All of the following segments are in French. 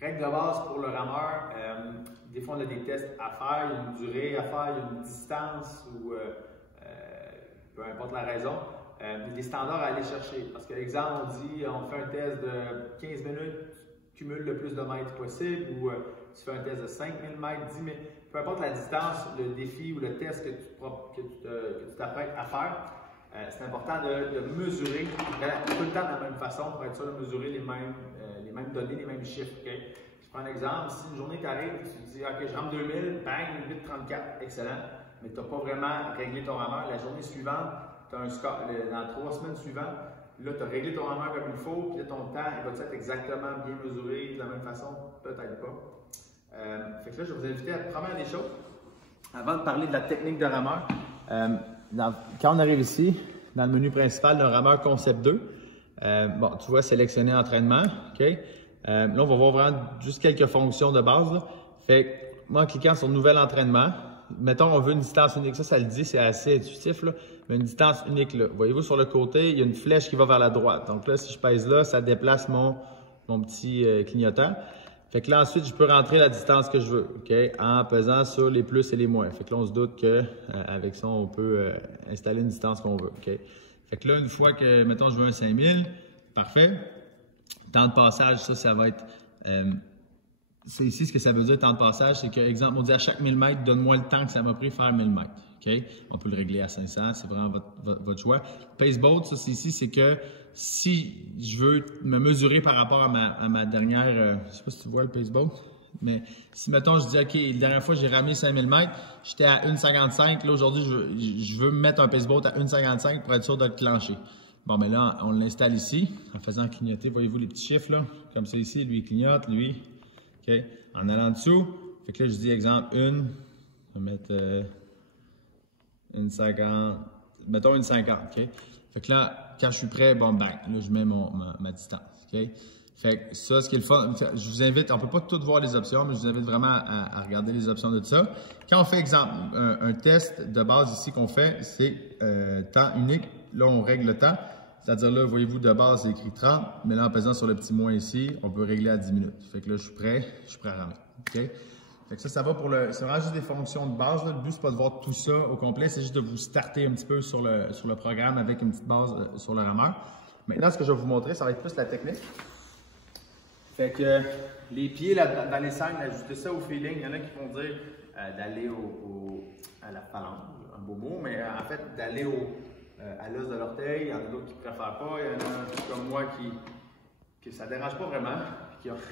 Règle de base pour le rameur, des fois on a des tests à faire, il y a une durée à faire, il y a une distance ou peu importe la raison, des standards à aller chercher. Parce que l'exemple, on dit on fait un test de 15 minutes, tu cumules le plus de mètres possible ou tu fais un test de 5000 mètres, 10 000, peu importe la distance, le défi ou le test que tu t'apprêtes à faire. C'est important de mesurer tout le temps de la même façon pour être sûr de mesurer les mêmes données, les mêmes chiffres. Okay? Je prends un exemple, si une journée t'arrive et tu te dis OK, je rentre 2000, bang, 8,34, excellent, mais tu n'as pas vraiment réglé ton rameur. La journée suivante, tu as un score, dans 3 semaines suivantes, là, tu as réglé ton rameur comme il faut, puis là, ton temps il va être exactement bien mesuré de la même façon? Peut-être pas. Fait que là, je vais vous inviter à la première des choses, avant de parler de la technique de rameur. Quand on arrive ici, dans le menu principal, le rameur concept 2, bon, tu vois sélectionner entraînement. Okay? Là, on va voir vraiment juste quelques fonctions de base. Là. Fait que, moi, en cliquant sur nouvel entraînement, mettons, on veut une distance unique. Ça le dit, c'est assez intuitif, là. Mais une distance unique, là. Voyez-vous, sur le côté, il y a une flèche qui va vers la droite. Donc là, si je pèse là, ça déplace mon petit clignotant. Fait que là, ensuite, je peux rentrer la distance que je veux, okay, en pesant sur les plus et les moins. Fait que là, on se doute qu'avec ça, on peut installer une distance qu'on veut, okay. Fait que là, une fois que, mettons, je veux un 5000, parfait. Temps de passage, ça va être... c'est ici ce que ça veut dire, temps de passage, c'est que, exemple, on dit à chaque 1000 mètres, donne-moi le temps que ça m'a pris faire 1000 mètres. Okay? On peut le régler à 500, c'est vraiment votre choix. Paceboat, ça, c'est ici, c'est que si je veux me mesurer par rapport à ma dernière, je sais pas si tu vois le paceboat, mais si, mettons, je dis, OK, la dernière fois, j'ai ramené 5000 mètres, j'étais à 1,55, là, aujourd'hui, je veux mettre un paceboat à 1,55 pour être sûr de le clencher. Bon, mais là, on l'installe ici, en faisant clignoter, voyez-vous les petits chiffres, là, comme ça ici, lui, il clignote, lui, OK, en allant dessous, fait que là, je dis, exemple, on va mettre une 50, mettons une 50, OK? Fait que là, quand je suis prêt, bon, bang, là, je mets ma distance, OK? Fait que ça, ce qui est le fun, je vous invite, on ne peut pas tout voir les options, mais je vous invite vraiment à regarder les options de ça. Quand on fait, exemple, un test de base ici qu'on fait, c'est temps unique. Là, on règle le temps. C'est-à-dire là, voyez-vous, de base, c'est écrit 30, mais là, en pesant sur le petit moins ici, on peut régler à 10 minutes. Fait que là, je suis prêt à ramer, OK? Fait que ça va pour c'est vraiment juste des fonctions de base. Là. Le but, c'est pas de voir tout ça au complet, c'est juste de vous starter un petit peu sur le programme avec une petite base sur le rameur. Maintenant, ce que je vais vous montrer, ça va être plus la technique. Fait que les pieds là, dans les scènes, ajuster ça au feeling. Il y en a qui vont dire d'aller à la phalange, un beau mot, mais en fait, d'aller à l'os de l'orteil. Il y en a d'autres qui ne préfèrent pas. Il y en a comme moi que ça ne dérange pas vraiment.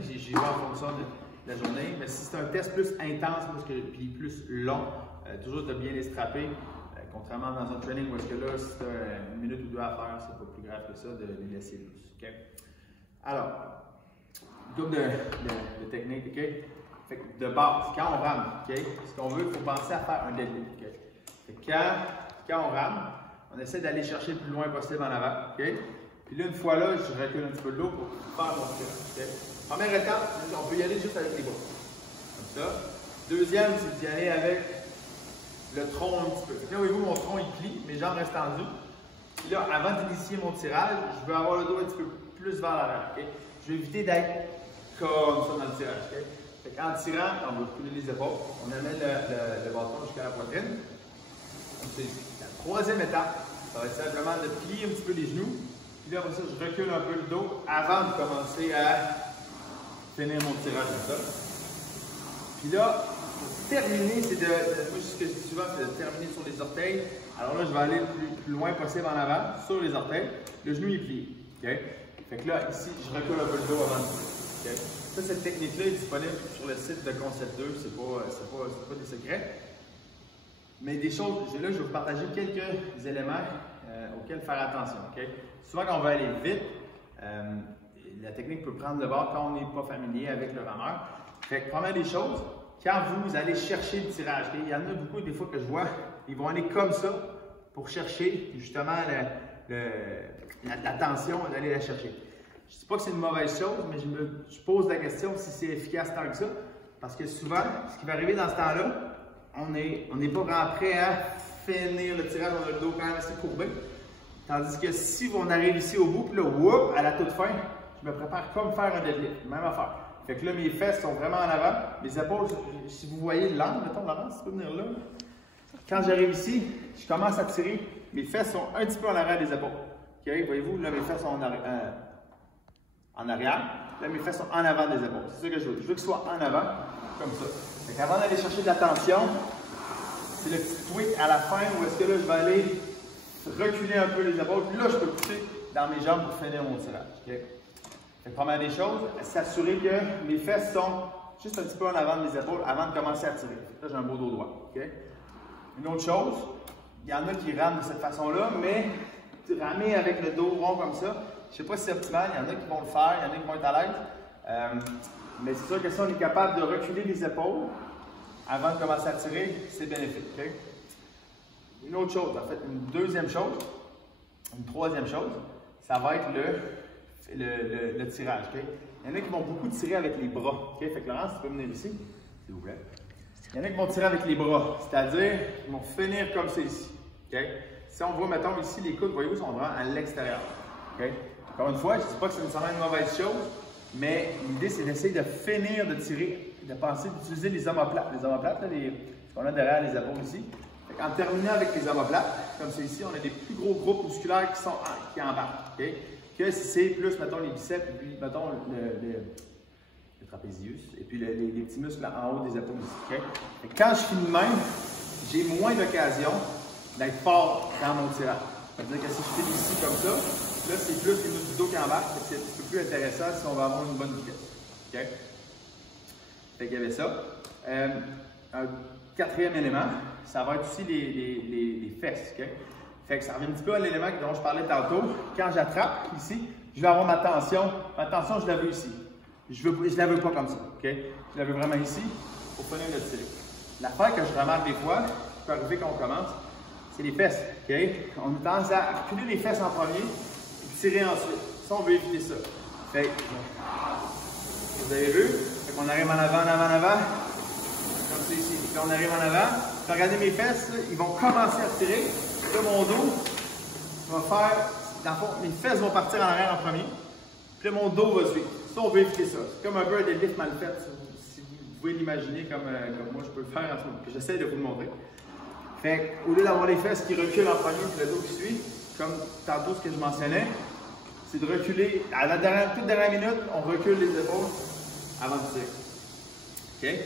J'y vais en fonction de la journée. Mais si c'est un test plus intense, puis plus long, toujours de bien les strapper. Contrairement dans un training où est-ce que là, si tu as une minute ou deux à faire, c'est pas plus grave que ça de les laisser loose. Okay? Alors, double de technique, OK? Fait que de base, quand on rame, OK? Ce qu'on veut, il faut penser à faire un deadlift, OK? Fait que quand on rame, on essaie d'aller chercher le plus loin possible en avant, OK? Puis là, une fois là, je recule un petit peu de l'eau pour faire mon tir, OK? Première étape, on peut y aller juste avec les bras. Comme ça. Deuxième, c'est d'y aller avec le tronc un petit peu. Fait que là, voyez-vous, mon tronc, il plie, mes jambes restent tendues. Puis là, avant d'initier mon tirage, je veux avoir le dos un petit peu plus vers l'avant, OK? Je vais éviter d'être comme ça dans le tirage, OK? Fait qu'en tirant, on va reculer les épaules. On amène le bâton jusqu'à la poitrine. La troisième étape, ça va être simplement de plier un petit peu les genoux. Puis là, après ça, je recule un peu le dos avant de commencer à finir mon tirage comme ça. Puis là, pour terminer, moi, ce que je dis souvent, c'est de terminer sur les orteils. Alors là, je vais aller le plus loin possible en avant, sur les orteils. Le genou est plié. Okay? Fait que là, ici, je recule un peu le dos avant de tirer. Okay? Ça, cette technique-là est disponible sur le site de Concept 2. C'est pas des secrets. Mais des choses, là, je vais vous partager quelques éléments auxquels faire attention. Okay? Souvent, quand on veut aller vite, la technique peut prendre le bord quand on n'est pas familier avec le rameur. Fait que, première des choses, quand vous allez chercher le tirage, okay? Il y en a beaucoup des fois que je vois, ils vont aller comme ça pour chercher justement la tension et d'aller la chercher. Je ne dis pas que c'est une mauvaise chose, mais je pose la question si c'est efficace tant que ça. Parce que souvent, ce qui va arriver dans ce temps-là, on n'est pas vraiment prêt à finir le tirage, on a le dos quand même assez courbé. Tandis que si on arrive ici au bout, puis là, whoop, à la toute fin, je me prépare comme faire un deadlift. Même affaire. Fait que là, mes fesses sont vraiment en avant. Mes épaules, si vous voyez l'angle, mettons, Laurent, si tu peux venir là. Quand j'arrive ici, je commence à tirer. Mes fesses sont un petit peu en arrière des épaules. OK? Voyez-vous, là, mes fesses sont en arrière. Là, mes fesses sont en avant des épaules. C'est ça que je veux. Je veux qu'ils soient en avant, comme ça. Fait qu'avant d'aller chercher de la tension, c'est le petit tweak à la fin où est-ce que là, je vais aller reculer un peu les épaules. Puis là, je peux pousser dans mes jambes pour finir mon tirage. Okay? Fait que première des choses, s'assurer que mes fesses sont juste un petit peu en avant de mes épaules avant de commencer à tirer. Là, j'ai un beau dos droit. Okay? Une autre chose, il y en a qui rament de cette façon-là, mais ramer avec le dos rond comme ça, je ne sais pas si c'est optimal. Il y en a qui vont le faire, il y en a qui vont être à l'aise. Mais c'est sûr que si on est capable de reculer les épaules avant de commencer à tirer, c'est bénéfique. Okay? Une autre chose, en fait, une deuxième chose, une troisième chose, ça va être le tirage. Okay? Il y en a qui vont beaucoup tirer avec les bras. Okay? Fait que Laurence, tu peux venir ici, s'il vous plaît. Il y en a qui vont tirer avec les bras, c'est-à-dire qu'ils vont finir comme ça ici. Okay? Si on voit, mettons ici, les coudes, voyez-vous, sont vraiment à l'extérieur. Okay? Encore une fois, je ne dis pas que c'est nécessairement une mauvaise chose, mais l'idée, c'est d'essayer de finir de tirer, de penser d'utiliser les omoplates. Les omoplates, là, ce qu'on a derrière les épaules ici. En terminant avec les omoplates, comme c'est ici, on a des plus gros groupes musculaires qui embarquent. Okay? Que si c'est plus, mettons, les biceps, et puis, mettons, le trapézius, et puis les petits muscles en haut des épaules ici. Okay? Et quand je finis de même, j'ai moins d'occasion d'être fort dans mon tirage. C'est-à-dire que si je finis ici comme ça, là, c'est plus les muscles du dos qui embarquent, c'est un petit peu plus intéressant si on va avoir une bonne vitesse. Okay? Fait qu'il y avait ça. Un quatrième élément, ça va être aussi les fesses. Okay? Fait que ça revient un petit peu à l'élément dont je parlais tantôt. Quand j'attrape ici, je vais avoir ma tension. Ma tension, je la veux ici. Je ne la veux pas comme ça. Okay? Je la veux vraiment ici pour finir le tirer. L'affaire que je remarque des fois, qui peut arriver quand on commence, c'est les fesses. Okay? On a tendance à reculer les fesses en premier et tirer ensuite. Ça, on veut éviter ça. Fait que, vous avez vu? Fait qu'on arrive en avant, en avant. Comme ça ici. Puis là, on arrive en avant. Puis regardez mes fesses, là, ils vont commencer à tirer. Là, mon dos va faire. Dans le fond, mes fesses vont partir en arrière en premier. Puis là, mon dos va suivre. Ça, on veut éviter ça. C'est comme un peu un deadlift mal fait. Si vous pouvez l'imaginer comme moi, je peux le faire en ce moment. J'essaie de vous le montrer. Fait qu'au lieu d'avoir les fesses qui reculent en premier et le dos qui suit, comme tantôt ce que je mentionnais, c'est de reculer. À la toute dernière minute, on recule les épaules avant de tirer. OK?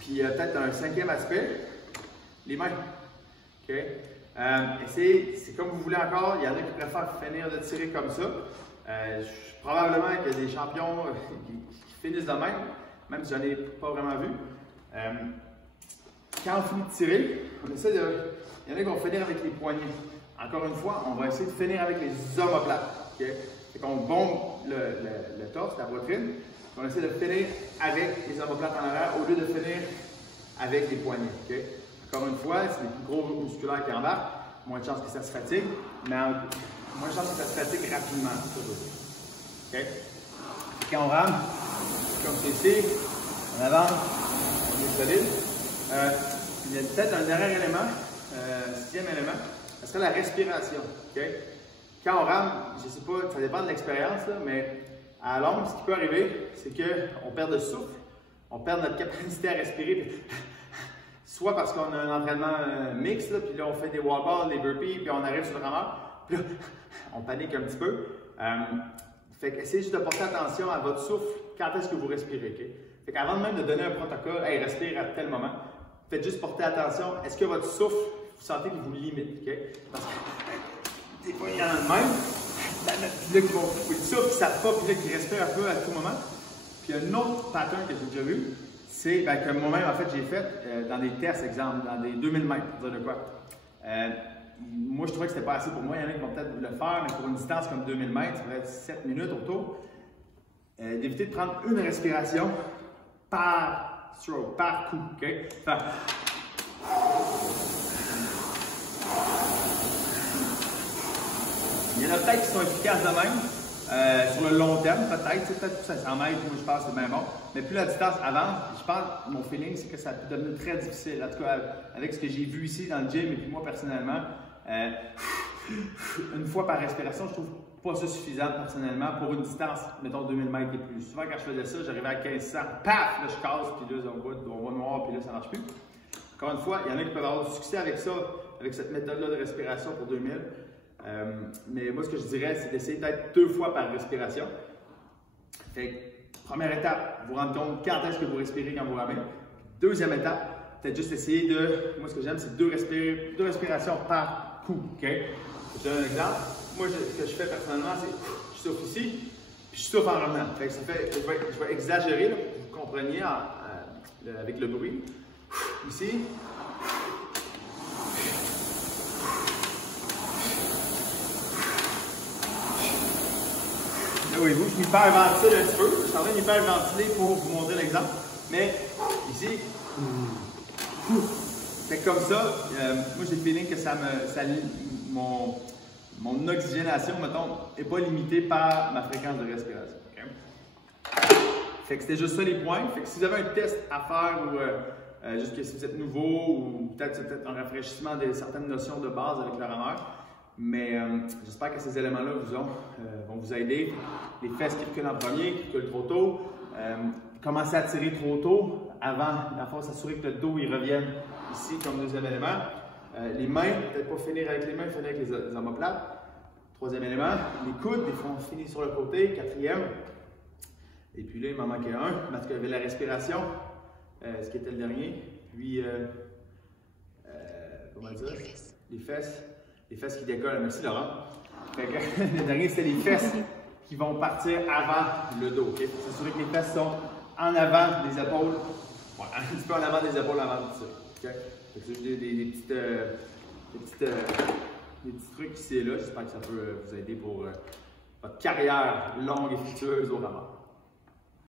Puis peut-être un cinquième aspect, les mains. OK? C'est comme vous voulez encore. Il y en a qui préfèrent finir de tirer comme ça. Probablement qu'il y a des champions qui finissent de même si je n'en ai pas vraiment vu. Quand on finit de tirer, on essaie de. Il y en a qui vont finir avec les poignets. Encore une fois, on va essayer de finir avec les omoplates. Okay? Fait qu'on bombe le torse, la poitrine. On essaie de finir avec les omoplates en arrière au lieu de finir avec les poignets. Okay? Encore une fois, c'est les plus gros groupes musculaires qui embarquent. Moins de chances que ça se fatigue, mais moins de chances que ça se fatigue rapidement. C'est ça que je veux dire. Okay? Quand on rame, comme c'est ici, on avance, on est solide. Il y a peut-être un dernier élément, sixième élément, ce serait la respiration. Okay? Quand on rame, je ne sais pas, ça dépend de l'expérience, mais à longue, ce qui peut arriver, c'est qu'on perd de souffle, on perd notre capacité à respirer, puis soit parce qu'on a un entraînement mixte, puis là on fait des wall balls, des burpees, puis on arrive sur le rameur, puis là on panique un petit peu. Fait que essayez juste de porter attention à votre souffle quand est-ce que vous respirez. Okay? Fait qu'avant même de donner un protocole, hey, respire à tel moment, faites juste porter attention, est-ce que votre souffle, vous sentez qu'il vous limite? Okay? Parce que des fois, il y en a de même, puis là, qui vont couper le souffle, qui ne savent pas, puis là, qui respirent un peu à tout moment. Puis un autre pattern que j'ai déjà vu, c'est que moi-même, en fait, j'ai fait dans des tests, exemple, dans des 2000 mètres, pour dire de quoi. Moi, je trouvais que c'était pas assez pour moi. Il y en a qui vont peut-être le faire, mais pour une distance comme 2000 mètres, ça va être 7 minutes autour. D'éviter de prendre une respiration par stroke, par coup. Okay? Enfin, il y en a peut-être qui sont efficaces de même. Sur le long terme, peut-être 500 mètres, moi je pense que c'est bien bon. Mais plus la distance avance, je pense, mon feeling, c'est que ça peut devenir très difficile. En tout cas, avec ce que j'ai vu ici dans le gym et puis moi personnellement, une fois par respiration, je trouve pas ça suffisant personnellement pour une distance, mettons 2000 mètres et plus. Souvent, quand je faisais ça, j'arrivais à 1500, paf, là je casse, puis là on voit noir, puis là ça marche plus. Encore une fois, il y en a qui peuvent avoir du succès avec ça, avec cette méthode-là de respiration pour 2000. Mais moi, ce que je dirais, c'est d'essayer peut-être 2 fois par respiration. Fait que, première étape, vous rendre compte quand est-ce que vous respirez quand vous ramez. Deuxième étape, peut-être juste essayer de, moi ce que j'aime, c'est 2 respirations par coup. Okay? Je donne un exemple. Moi, ce que je fais personnellement, c'est je souffle ici, puis je souffle en revenant. Fait que ça fait, je vais exagérer, là, pour que vous compreniez avec le bruit. Ici. Là, voyez-vous, je m'hyperventile un petit peu. Je suis en train de m'hyperventiler pour vous montrer l'exemple. Mais ici, fait que comme ça, moi j'ai le feeling que mon oxygénation, mettons, n'est pas limitée par ma fréquence de respiration. Okay? Fait que c'était juste ça les points. Fait que si vous avez un test à faire ou juste que si vous êtes nouveau ou peut-être c'est peut-être un rafraîchissement de certaines notions de base avec le rameur. Mais j'espère que ces éléments-là vont vous aider. Les fesses qui reculent en premier, qui reculent trop tôt. Commencer à tirer trop tôt avant, la fois, s'assurer que le dos il revienne ici comme deuxième élément. Les mains, peut-être pas finir avec les mains, finir avec les omoplates. Troisième élément, les coudes, des fois on finit sur le côté. Quatrième. Et puis là, il m'en manquait un, parce qu'il y avait la respiration, ce qui était le dernier. Puis, comment dire, les fesses. Les fesses qui décollent. Merci Laurent. Fait que, le dernier, c'est les fesses qui vont partir avant le dos. Okay? Faut s'assurer que les fesses sont en avant des épaules. Ouais, un petit peu en avant des épaules avant tout ça. Okay? C'est des petits trucs ici et là. J'espère que ça peut vous aider pour votre carrière longue et fructueuse au rameur.